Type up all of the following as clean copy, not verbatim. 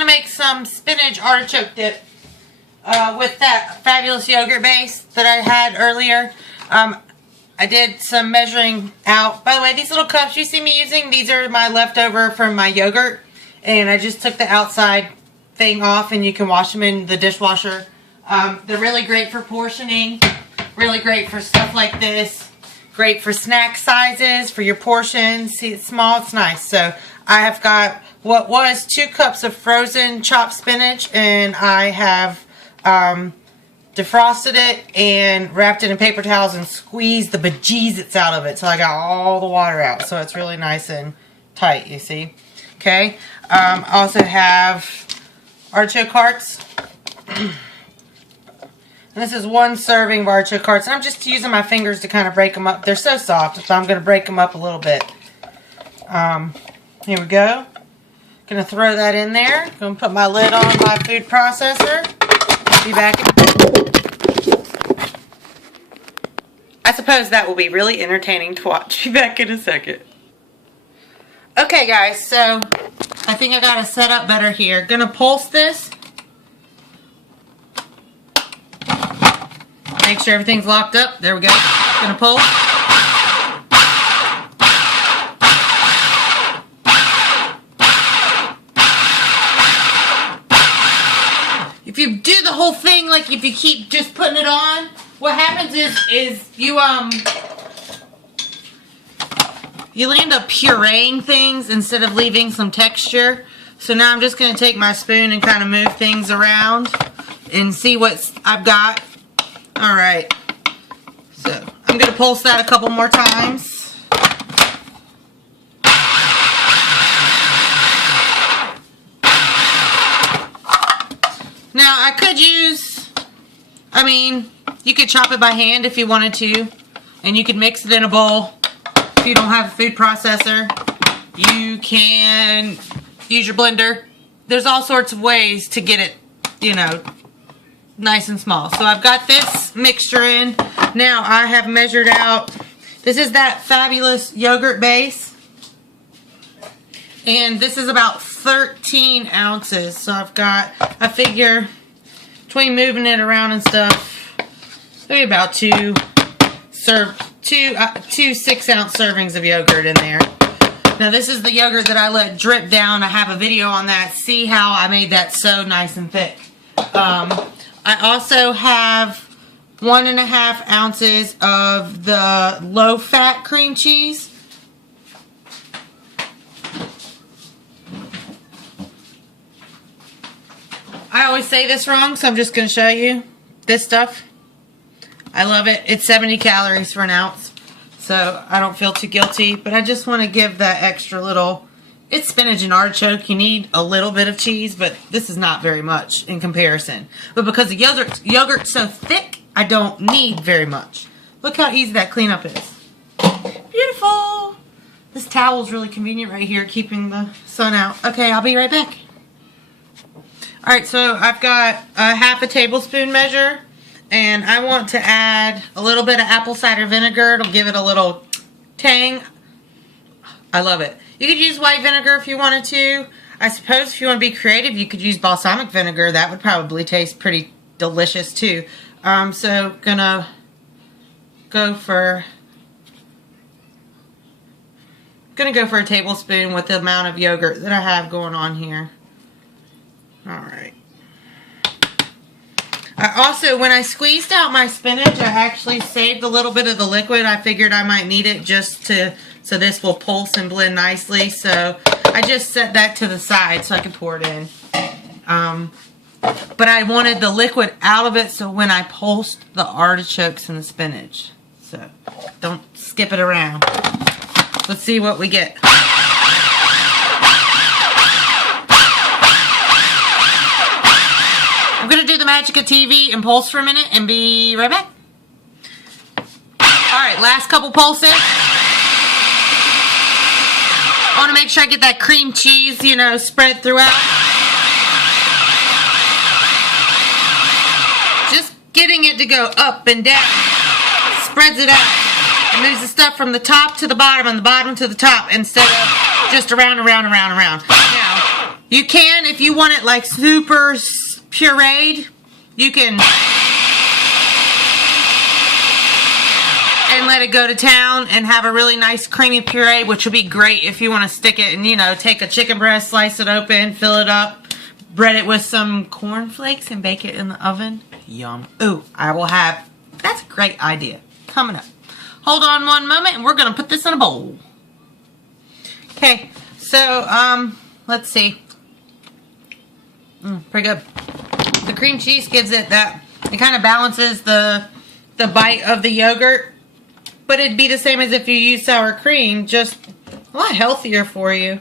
going to make some spinach artichoke dip with that fabulous yogurt base that I had earlier. I did some measuring out. By the way, these little cups you see me using, these are my leftover from my yogurt. And I just took the outside thing off, and you can wash them in the dishwasher. They're really great for portioning. Really great for stuff like this. Great for snack sizes, for your portions. See, it's small, it's nice. So I have got what was 2 cups of frozen chopped spinach, and I have defrosted it and wrapped it in paper towels and squeezed the bejesus out of it. So I got all the water out. So it's really nice and tight, you see. Okay. I also have artichoke hearts. And this is 1 serving of artichoke hearts. And I'm just using my fingers to kind of break them up. They're so soft, so I'm going to break them up a little bit. Here we go. Going to throw that in there. Going to put my lid on my food processor. Be back. I suppose that will be really entertaining to watch. Be back in a second. Okay, guys, so I think I got it set up better here. Gonna pulse this. Make sure everything's locked up. There we go. Gonna pulse. If you do the whole thing, like if you keep just putting it on, what happens is you end up pureeing things instead of leaving some texture. So now I'm just going to take my spoon and kind of move things around and see what I've got. Alright. So I'm going to pulse that a couple more times. Now I could use, you could chop it by hand if you wanted to. And you could mix it in a bowl. If you don't have a food processor, you can use your blender. There's all sorts of ways to get it, nice and small. So I've got this mixture in. Now I have measured out, this is that fabulous yogurt base. And this is about 13 ounces. So I figure between moving it around and stuff, maybe about two 6-ounce servings of yogurt in there. Now this is the yogurt that I let drip down. I have a video on that. See how I made that so nice and thick. I also have 1.5 ounces of the low-fat cream cheese. I always say this wrong, so I'm just going to show you this stuff. I love it. It's 70 calories for an ounce, so I don't feel too guilty. But I just want to give that extra little, it's spinach and artichoke. You need a little bit of cheese, but this is not very much in comparison. But because the yogurt's so thick, I don't need very much. Look how easy that cleanup is. Beautiful. This towel is really convenient right here, keeping the sun out. Okay, I'll be right back. Alright, so I've got a 1/2 tablespoon measure. And I want to add a little bit of apple cider vinegar. It'll give it a little tang. I love it. You could use white vinegar if you wanted to. I suppose if you want to be creative, you could use balsamic vinegar. That would probably taste pretty delicious too. So gonna go for a tablespoon with the amount of yogurt that I have going on here. Alright. I also, when I squeezed out my spinach, I actually saved a little bit of the liquid. I figured I might need it just so this will pulse and blend nicely. So I just set that to the side so I can pour it in. But I wanted the liquid out of it so when I pulsed the artichokes and the spinach. So don't skip it around. Let's see what we get. I'm going to do the magic of TV and pulse for a minute and be right back. Alright, last couple pulses. I want to make sure I get that cream cheese, spread throughout. Just getting it to go up and down. Spreads it out. It moves the stuff from the top to the bottom and the bottom to the top instead of just around and around and around and around. Now, You can, if you want it like super pureed, you can and let it go to town and have a really nice creamy puree, which will be great if you want to stick it and, you know, take a chicken breast, slice it open, fill it up, bread it with some cornflakes and bake it in the oven. Yum. Ooh, I will have, that's a great idea. Coming up. Hold on one moment and we're going to put this in a bowl. Okay, so, let's see. Pretty good. The cream cheese gives it that, it kind of balances the bite of the yogurt. But it'd be the same as if you use sour cream, just a lot healthier for you.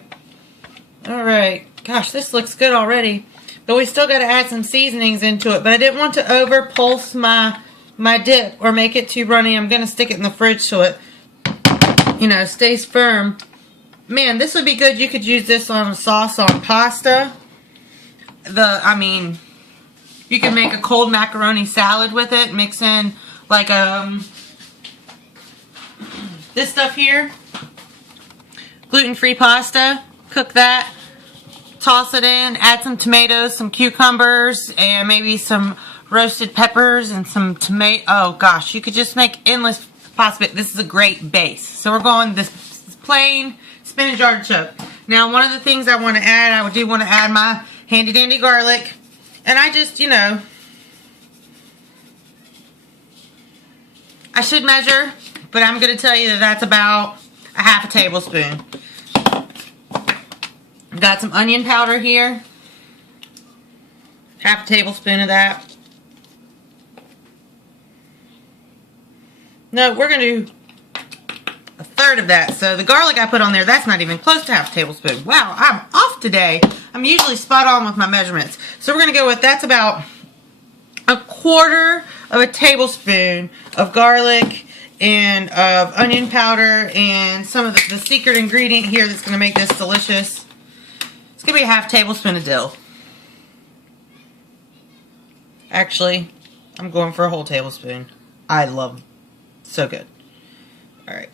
Alright. Gosh, this looks good already. But we still got to add some seasonings into it. But I didn't want to over pulse my dip or make it too runny. I'm going to stick it in the fridge so it, you know, stays firm. Man, this would be good. You could use this on a sauce on pasta. You can make a cold macaroni salad with it. Mix in like this stuff here. Gluten-free pasta. Cook that. Toss it in. Add some tomatoes, some cucumbers, and maybe some roasted peppers and some tomato. Oh gosh, you could just make endless pasta. This is a great base. So we're going this plain spinach artichoke. Now, one of the things I want to add, I do want to add my handy dandy garlic. And I just, you know, I should measure, but I'm going to tell you that that's about a half a tablespoon. I've got some onion powder here. Half a tablespoon of that. No, we're going to do a third of that. So the garlic I put on there, that's not even close to half a tablespoon. Wow, I'm off today. I'm usually spot on with my measurements. So we're going to go with, that's about a quarter of a tablespoon of garlic and of onion powder and some of the secret ingredient here that's going to make this delicious. It's going to be a half tablespoon of dill. Actually, I'm going for a whole tablespoon. I love, so good. Alright,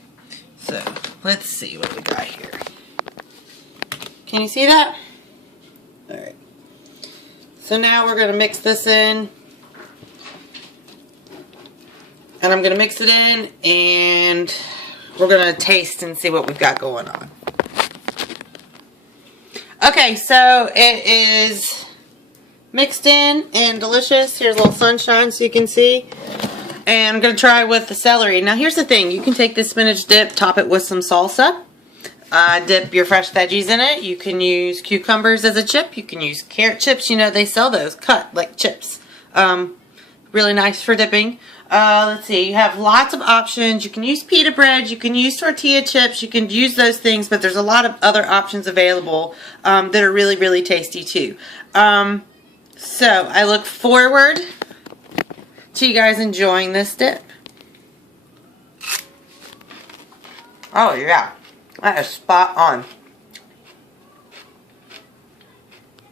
so let's see what we got here. Can you see that? Alright. So now we're going to mix this in. And I'm going to mix it in and we're going to taste and see what we've got going on. Okay, so it is mixed in and delicious. Here's a little sunshine so you can see. And I'm going to try with the celery. Now here's the thing. You can take this spinach dip, top it with some salsa. Dip your fresh veggies in it. You can use cucumbers as a chip. You can use carrot chips. You know, they sell those cut like chips. Really nice for dipping. Let's see. You have lots of options. You can use pita bread. You can use tortilla chips. You can use those things, but there's a lot of other options available that are really, really tasty too. So I look forward to you guys enjoying this dip. Oh yeah, that is spot on.